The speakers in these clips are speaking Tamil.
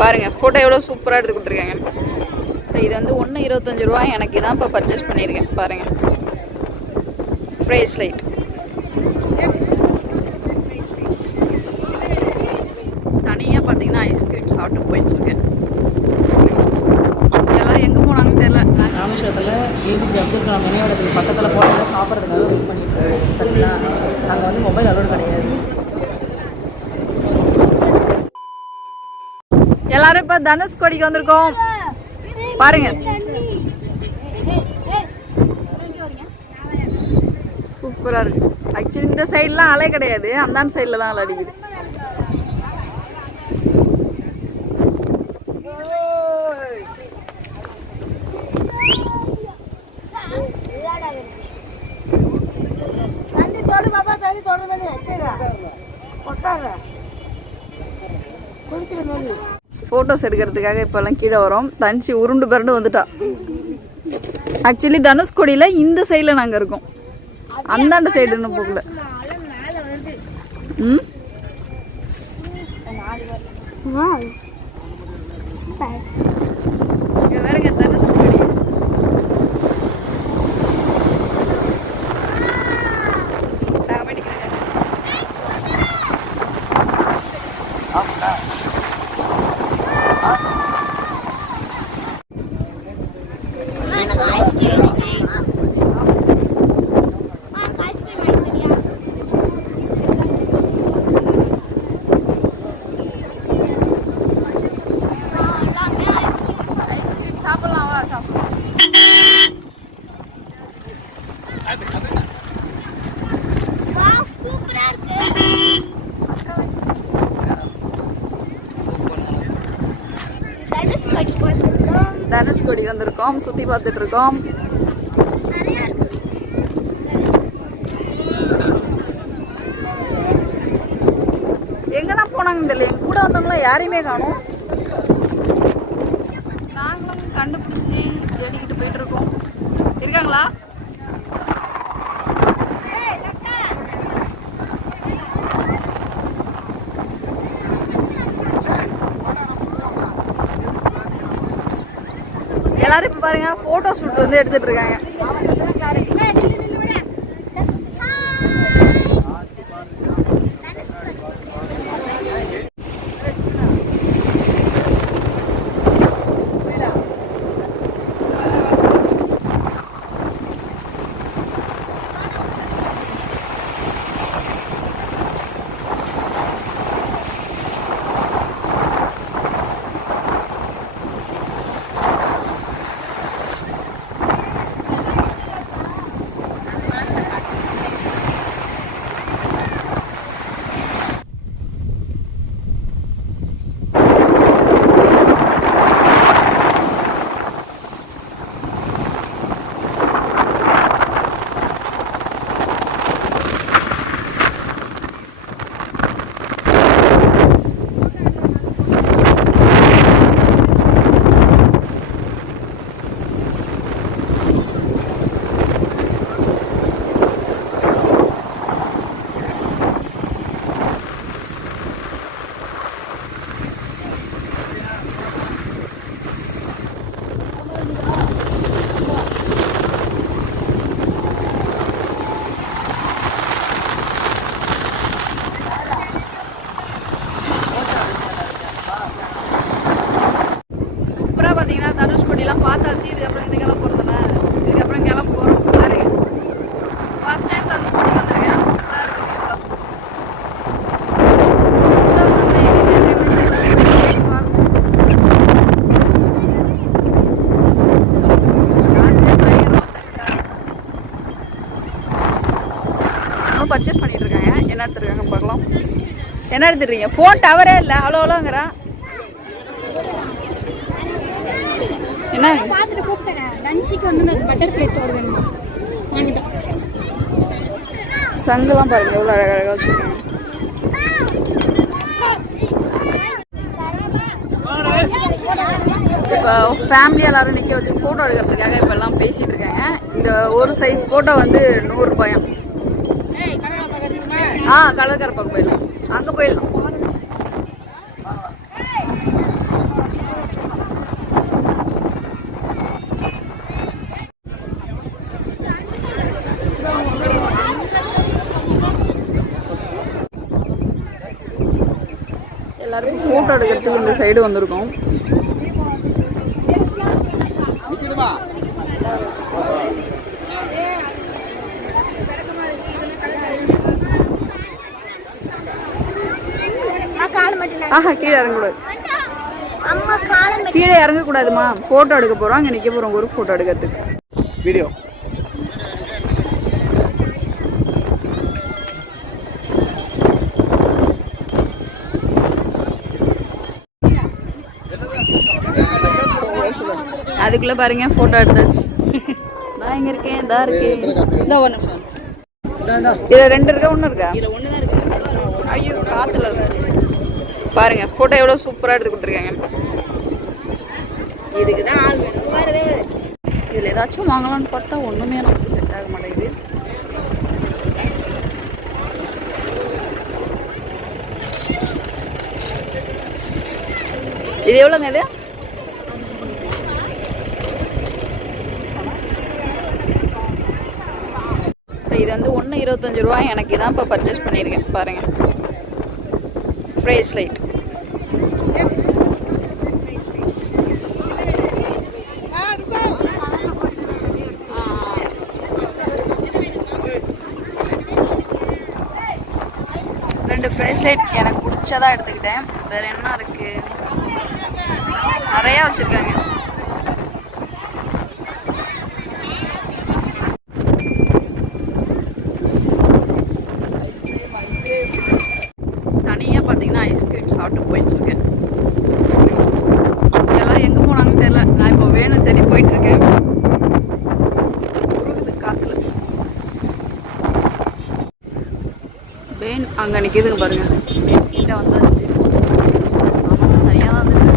பாருங்கள் ஃபோட்டோ எவ்வளோ சூப்பராக எடுத்து கொடுத்துருக்காங்க. ஸோ இது வந்து 1.25 ரூபா. எனக்கு இதான் இப்போ பர்ச்சேஸ் பண்ணியிருக்கேன். பாருங்கள், ஃப்ரேஷ் லைட். தனியாக பார்த்தீங்கன்னா ஐஸ்கிரீம் சாப்பிட்டு போயிட்டுருக்கேன். இதெல்லாம் எங்கே போனாங்கன்னு தெரியல. நான் ராமேஸ்வரத்தில் ஏபிஜே அப்துல் கலாம் நினைவிடத்துக்கு பக்கத்தில் போனால் சாப்பிட்றதுக்காக வெயிட் பண்ணிட்டு இருக்கேன். சரிங்களா, அங்கே வந்து மொபைல் அலோடு கிடையாது. எல்லாரும் இப்போ தனுஷ்கோடிக்கு வந்திருக்கோம். பாருங்க, சூப்பராக இருக்கு. ஆக்சுவலி இந்த சைட்லாம் அலை கிடையாது, அந்த சைடில் தான் அலை அடிக்குது. ஃபோட்டோஸ் எடுக்கிறதுக்காக இப்போல்லாம் கீழே வரோம். தனிச்சு உருண்டு பிறண்டு வந்துட்டா. ஆக்சுவலி தனுஷ்கோடியில் இந்த சைடில் நாங்கள் இருக்கோம், அந்தாண்ட சைடு இன்னும் போகல. ம், வேறங்க தனுஷ்கோடி. தனுஷ்கோடி வந்திருக்கோம், சுற்றி பார்த்துட்டு இருக்கோம். எங்கெல்லாம் போனாங்கன்னு தெரியல. எங்க கூட வந்தவங்களாம் யாரையுமே காணோம். நாங்களும் கண்டுபிடிச்சி தேடிக்கிட்டு போயிட்டு இருக்கோம். இருக்காங்களா? எல்லாரும் இப்போ பாருங்க ஃபோட்டோ ஷூட் வந்து எடுத்துட்டு இருக்காங்க. தனுஷ்கோடிலாம் பார்த்தாச்சு. இதுக்கப்புறம் இந்த கிளம்ப போகிறதுனா இதுக்கப்புறம் கிளம்ப போகிறோம். பாருங்க, ஃபர்ஸ்ட் டைம் தனுஷ்கோடிக்கு வந்திருக்கேன். சூப்பராக பர்ச்சேஸ் பண்ணிட்டு இருக்காங்க. என்ன எடுத்துருக்காங்க பார்க்கலாம். என்ன எடுத்துடுறீங்க? ஃபோன் டவரே இல்லை. அவ்வளோ அவ்வளோங்கிறான். என்ன பார்த்துட்டு கூப்பிட்டேன். லஞ்சுக்கு வந்து பட்டர்ஃப்ளை தோடு வேணும் வாங்கிட்டேன். சங்கெல்லாம் பாருங்க எவ்வளோ அழகாக வச்சுருக்கேன். இப்போ ஃபேமிலி எல்லாரும் நிற்க வச்சு ஃபோட்டோ எடுக்கிறதுக்காக இப்போ எல்லாம் பேசிகிட்டு இருக்காங்க. இந்த ஒரு சைஸ் ஃபோட்டோ வந்து 100 ரூபாயாம். கடற்கரை பக்கம் போயிடலாம், அங்கே போயிடலாம். எல்லாருக்கும் ஃபோட்டோ எடுக்கிறதுக்கு இந்த சைடு வந்திருக்கோம். ஆஹா கீழே இறங்கக்கூடாது, கீழே இறங்கக்கூடாதுமா. ஃபோட்டோ எடுக்க போகிறோம், அங்கே நிற்க போகிறோம் ஒரு ஃபோட்டோ எடுக்கிறதுக்கு. வீடியோ அதுக்குள்ளே பாருங்க ஃபோட்டோ எடுத்தாச்சு. நான் இங்கே இருக்கேன், இதா இருக்கேன். இந்த ஒரு நிமிஷம், இதில் 2 இருக்கா, 1 இருக்கா? ஐயோ காத்துல பாருங்க ஃபோட்டோ எவ்வளோ சூப்பராக எடுத்து கொடுத்துருக்காங்க. இதுக்கு தான் ஆள் வேணும். இதில் ஏதாச்சும் வாங்கலாம்னு பார்த்தா ஒன்றுமே நமக்கு செட் ஆக மாட்டேங்குது. இது எவ்வளோங்க இது? இது வந்து 1 25 ரூபா. எனக்கு இதான் இப்போ பர்ச்சேஸ் பண்ணியிருக்கேன். பாருங்க ஃப்ரேஸ் லைட். ரெண்டு ஃப்ரேஸ் லைட் எனக்கு பிடிச்சதா எடுத்துக்கிட்டேன். வேற என்ன இருக்கு, நிறையா வச்சுருக்காங்க. தனியாக பார்த்தீங்கன்னா ஐஸ்கிரீம் சாப்பிட்டு போயிட்டுருக்கேன். எல்லாம் எங்கே போனாங்கன்னு தெரியல. நான் இப்போ வேணும் தேடி போயிட்டுருக்கேன். உருகுது காற்றுல. வேன் அங்கே நிற்கிதுங்க பாருங்க. வேன் கிட்ட வந்தாச்சு. தனியாக தான் வந்துட்டு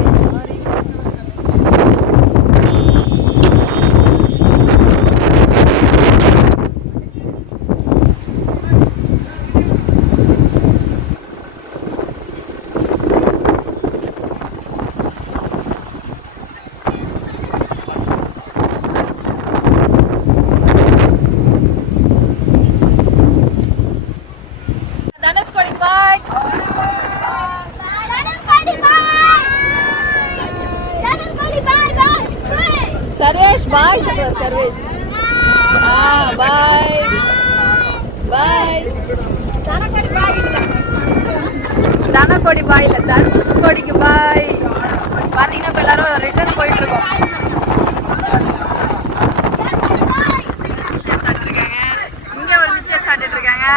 தனுஷ்கோடி பாய். சர்வேஷ் பாய் சொல்றார். சர்வேஷ் பாய் பாய். தனக்கோடி பாய் இல்லை, தனுஷ்கோடிக்கு பாய். பார்த்தீங்கன்னா இப்போ எல்லாரும் ரிட்டர்ன் போயிட்டு இருக்கோம். மிச்சர் சாப்பிட்டு இருக்காங்க. இங்கே ஒரு மிச்சர் சாப்பிட்டு இருக்காங்க.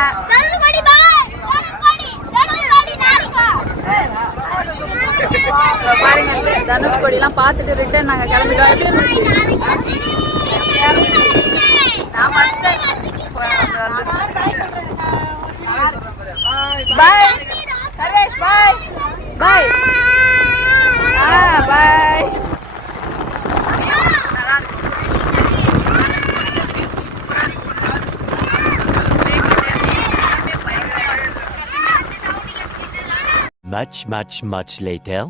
பாருங்க தனுஷ்கோடிலாம் பார்த்துட்டு ரிட்டர்ன் நாங்கள் கிளம்பிட்டோம். எப்படி இருந்துச்சு? நான் ஃபர்ஸ்ட் டைம் பாய். சர்வேஷ் பாய் பாய். பாய். Much later.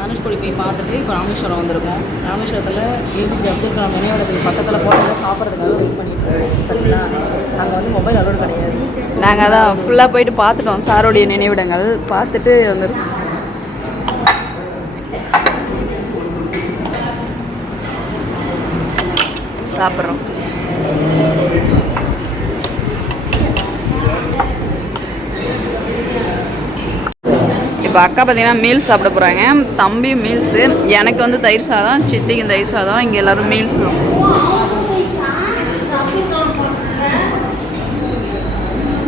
தனுஷ்கோடி போய் பார்த்துட்டு இப்போ ராமேஸ்வரம் வந்திருக்கோம். ராமேஸ்வரத்தில் ஏபிஜே அப்துல் கலாம் நினைவிடத்துக்கு பக்கத்தில் போட்டு சாப்பிட்றதுக்காக வெயிட் பண்ணிட்டு இருக்கோம். சரிங்களா? நாங்கள் வந்து மொபைல் அலோடு கிடையாது. நாங்கள் அதான் ஃபுல்லாக போயிட்டு பார்த்துட்டோம். சாரோடைய நினைவிடங்கள் பார்த்துட்டு வந்துருக்கோம். சாப்பிட்றோம். இப்போ அக்கா பார்த்தீங்கன்னா மீல்ஸ் சாப்பிட போகிறாங்க. தம்பி மீல்ஸு, எனக்கு வந்து தயிர் சாதம், சித்திக்கு தயிர் சாதம். இங்கே எல்லோரும் மீல்ஸ் தான்.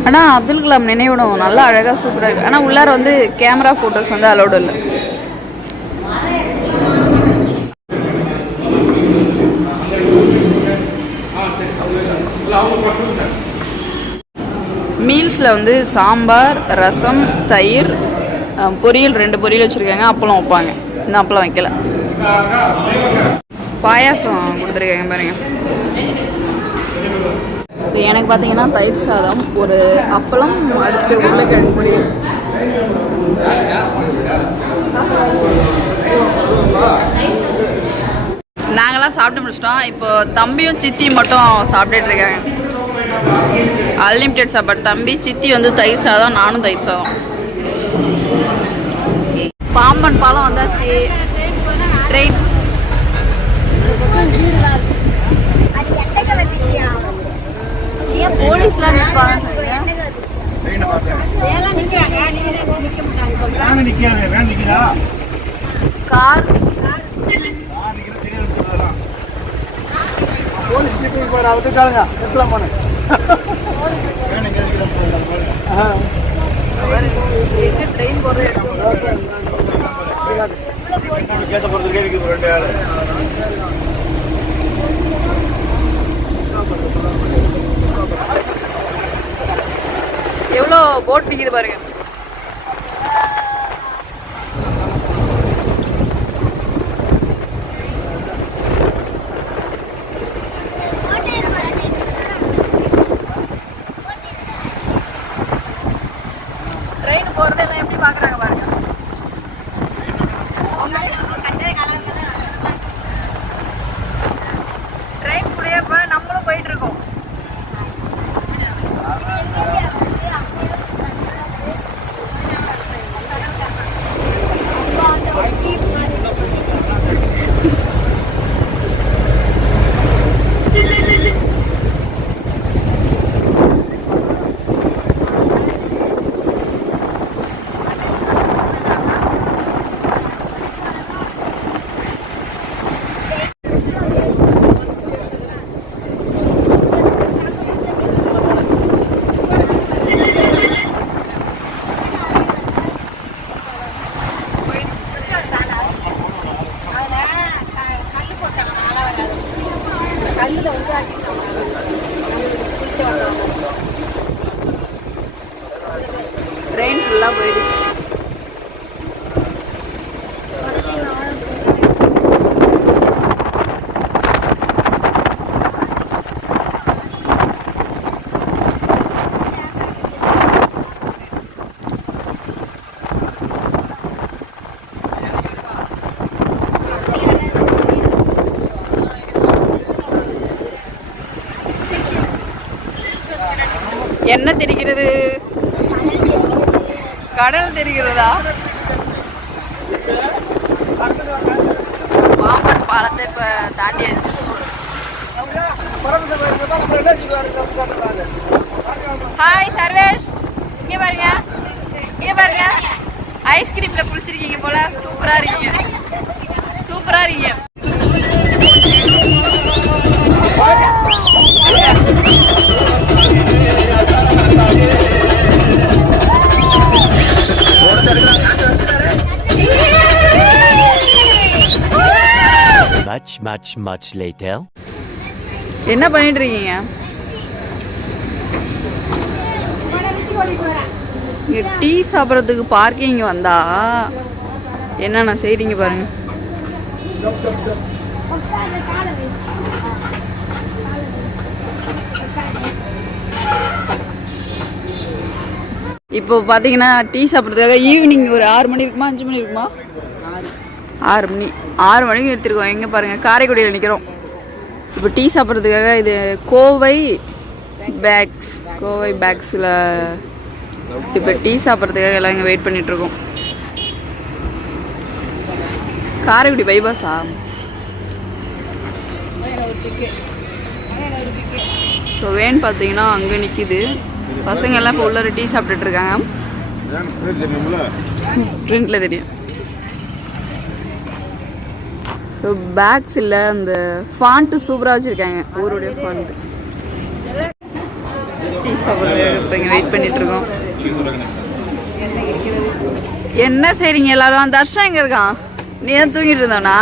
ஆனால் அப்துல் கலாம் நினைவிடம் நல்லா அழகாக சூப்பராக இருக்குது. ஆனால் உள்ளார வந்து கேமரா ஃபோட்டோஸ் வந்து அலோடு இல்லை. மீல்ஸ் ரைஸில் வந்து சாம்பார், ரசம், தயிர், பொரியல் 2 பொரியல் வச்சுருக்காங்க. அப்பளம் வைப்பாங்க. இன்னும் அப்பளம் வைக்கல. பாயாசம் கொடுத்துருக்காங்க பாருங்க. இப்போ எனக்கு பார்த்தீங்கன்னா தயிர் சாதம், ஒரு அப்பளம், அடுத்து உருளைக்கிழங்கு பொரியல். நாங்களாம் சாப்பிட்டு முடிச்சிட்டோம். இப்போ தம்பியும் சித்தி மட்டும் சாப்பிட்டுட்டு இருக்காங்க. அன்லிமிட்டெட் சாப்பாடு. தம்பி, சித்தி வந்து தயிர் சாதம், நானும் தயிர் சாதம். பாம்பன் பாலம் வந்தாச்சு. ட்ரெயின் போலீஸ்லாம் நிற்பாங்க. கார் ட்ரெயின் போடுற எவ்வளோ போட் நிற்கிது பாருங்க. ட்ரெயின் போகிறதெல்லாம் எப்படி பார்க்குறாங்க பாருங்க. ட்ரெயின் கூடயே இப்போ நம்மளும் போயிட்டு இருக்கோம். ட்ரெயின் ஃபுல்லாக போயிடுச்சு. என்ன தெரிகிறது? கடல் தெரிகிறதா? பாம்பன் பாலத்தை இப்போ தாண்டியாச்சு. ஹாய் சர்வேஷ், இங்கே பாருங்க, இங்கே பாருங்க. ஐஸ்கிரீமில் குளிச்சிருக்கீங்க போல. சூப்பராக இருக்கீங்க, சூப்பராக இருக்கீங்க. Much later. என்ன பண்ணிட்டு இருக்கீங்க? டீ சாப்பிட்றதுக்கு பார்க்கிங் வந்தா என்னென்ன செய்றீங்க பாருங்க. இப்போ பார்த்தீங்கன்னா டீ சாப்பிட்றதுக்காக ஈவினிங் ஒரு 6 மணி இருக்குமா, 5 மணி இருக்குமா, 6 மணி, 6 மணிக்கு நிறுத்திருக்கோம். எங்கே பாருங்கள், காரைக்குடியில் நிற்கிறோம். இப்போ டீ சாப்பிட்றதுக்காக. இது கோவை பேக்ஸில் இப்போ டீ சாப்பிட்றதுக்காக எல்லாம் இங்கே வெயிட் பண்ணிகிட்ருக்கோம். காரைக்குடி பைபாஸா? ஸோ வேன் பார்த்தீங்கன்னா அங்கே நிற்கிது. பசங்க எல்லாம் இப்போ உள்ளார டீ சாப்பிட்டுட்டு இருக்காங்க. பிரிண்டில் தெரியும். ஸோ பேக்ஸ் இல்லை, அந்த ஃபாண்ட்டு சூப்பராக வச்சுருக்காங்க, ஊருடைய ஃபாண்ட்டு. டீ சாப்பிட்றதுக்காக இப்போ இங்கே வெயிட் பண்ணிகிட்ருக்கோம். என்ன செய்றீங்க எல்லாரும்? தர்ஷன் எங்கே இருக்கான்? நீ தான் தூங்கிட்டு இருந்தானா?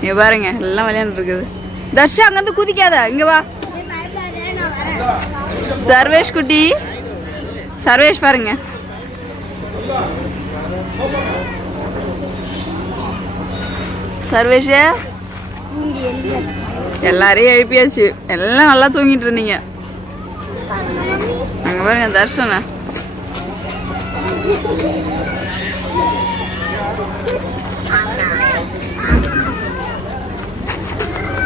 இங்கே பாருங்க, எல்லாம் விளையாண்டு இருக்குது. தர்ஷன் அங்கேருந்து குதிக்காத, இங்கே வா. சர்வேஷ் குட்டி, சர்வேஷ் பாருங்க. சர்வேஷ் எல்லாரையும் எழுப்பியாச்சு. எல்லாம் நல்லா தூங்கிட்டு இருந்தீங்க. அங்க பாருங்க தர்ஷன.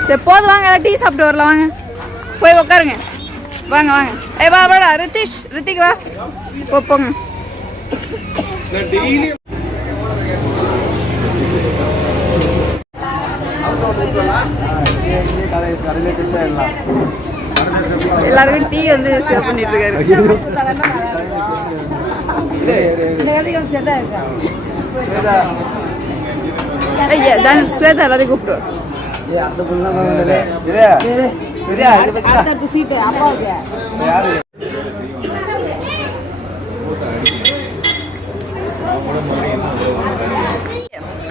சரி போதும், வாங்க டீ சாப்பிட்டு வரலாம். வாங்க போய் உட்காருங்க. வாங்க வாங்க. ஏ வா வாடா ரித்திஷ், ரித்திக் வா போங்க. எல்லாருக்கும் டீ வந்து சேவ் பண்ணிட்டு இருக்காரு. ஸ்வேதா எல்லாத்தையும் கூப்பிடுவோம்.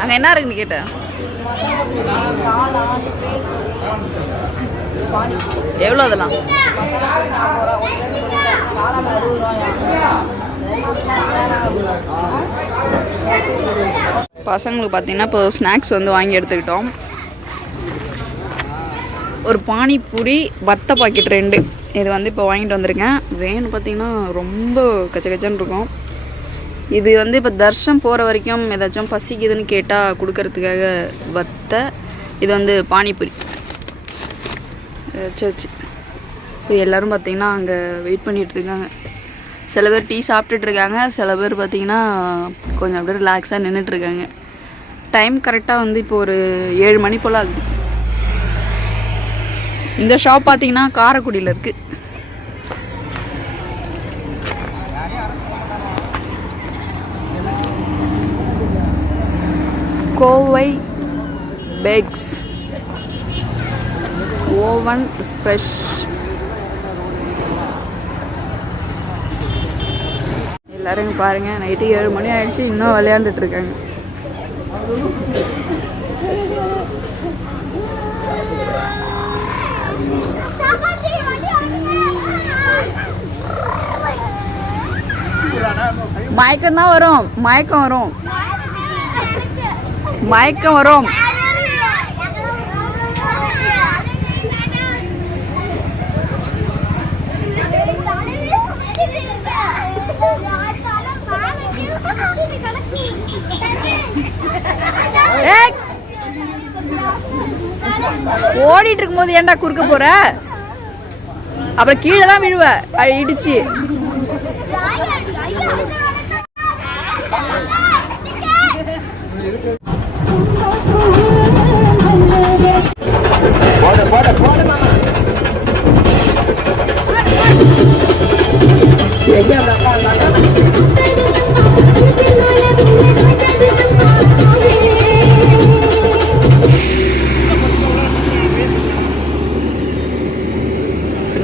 அங்க என்ன இருக்குன்னு கேட்டேன். எவ்வளோ அதெல்லாம்? பசங்களுக்கு பார்த்தீங்கன்னா இப்போ ஸ்நாக்ஸ் வந்து வாங்கி எடுத்துக்கிட்டோம். ஒரு பானிபூரி வத்த பாக்கெட் 2 இது வந்து இப்போ வாங்கிட்டு வந்திருக்கேன். வேணும் பார்த்தீங்கன்னா ரொம்ப கச்ச கச்சன்னு இருக்கும். இது வந்து இப்போ தர்ஷன் போகிற வரைக்கும் ஏதாச்சும் பசிக்குதுன்னு கேட்டால் கொடுக்கறதுக்காக வத்த. இது வந்து பானிபூரி வச்சாச்சு. இப்போ எல்லோரும் பார்த்திங்கன்னா அங்கே வெயிட் பண்ணிகிட்ருக்காங்க. சில பேர் டீ சாப்பிட்டுட்ருக்காங்க, சில பேர் பார்த்திங்கன்னா கொஞ்சம் அப்படியே ரிலாக்ஸாக நின்றுட்டுருக்காங்க. டைம் கரெக்டாக வந்து இப்போ ஒரு 7 மணி போல் ஆகுது. இந்த ஷாப் பார்த்திங்கன்னா காரைக்குடியில் இருக்குது. Kovai bakes oven fresh. எல்லாரும் பாருங்க, நைட்டு 7 மணி ஆயிடுச்சு, இன்னும் விளையாண்டுட்டு இருக்காங்க. மயக்கம் தான் வரும், மயக்கம் வரும், மயக்கம் வரும். ஓடிட்டு இருக்கும் போது ஏன்டா குறுக்க போற? அப்புறம் கீழே தான் விழுவ இடிச்சு.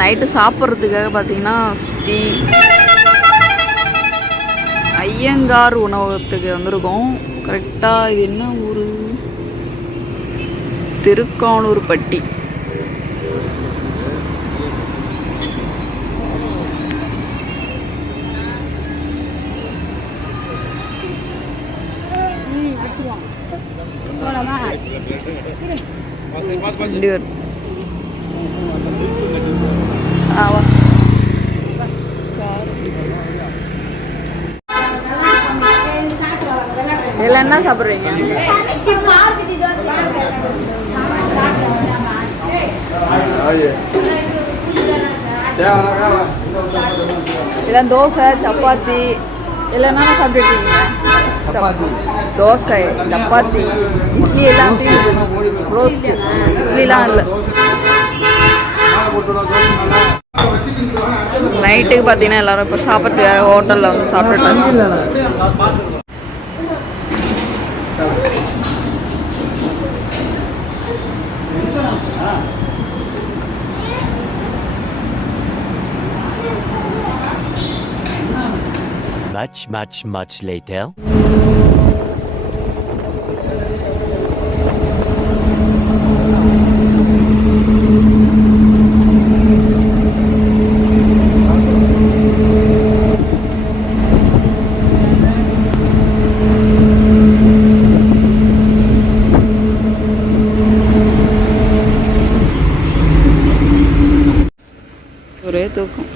நைட்டு சாப்பிட்றதுக்காக பார்த்தீங்கன்னா ஸ்ரீ ஐயங்கார் உணவகத்துக்கு வந்திருக்கோம். கரெக்டாக இது என்ன ஊர்? திருக்கானூர்பட்டி. எல்லாம் என்ன சாப்பிட்றீங்க? இதெல்லாம் தோசை சப்பாத்தி எல்லாம் என்ன சாப்பிட்டுருக்கீங்க? தோசை சப்பாத்தி இட்லி எல்லாம் ரோஸ்ட். இட்லிலாம் இல்லை. நைட்டுக்கு பார்த்தீங்கன்னா எல்லாரும் இப்போ சாப்பிட்றதுக்காக ஹோட்டலில் வந்து சாப்பிட்டுட்டாங்க. Much later. ஒரே தூக்கம்.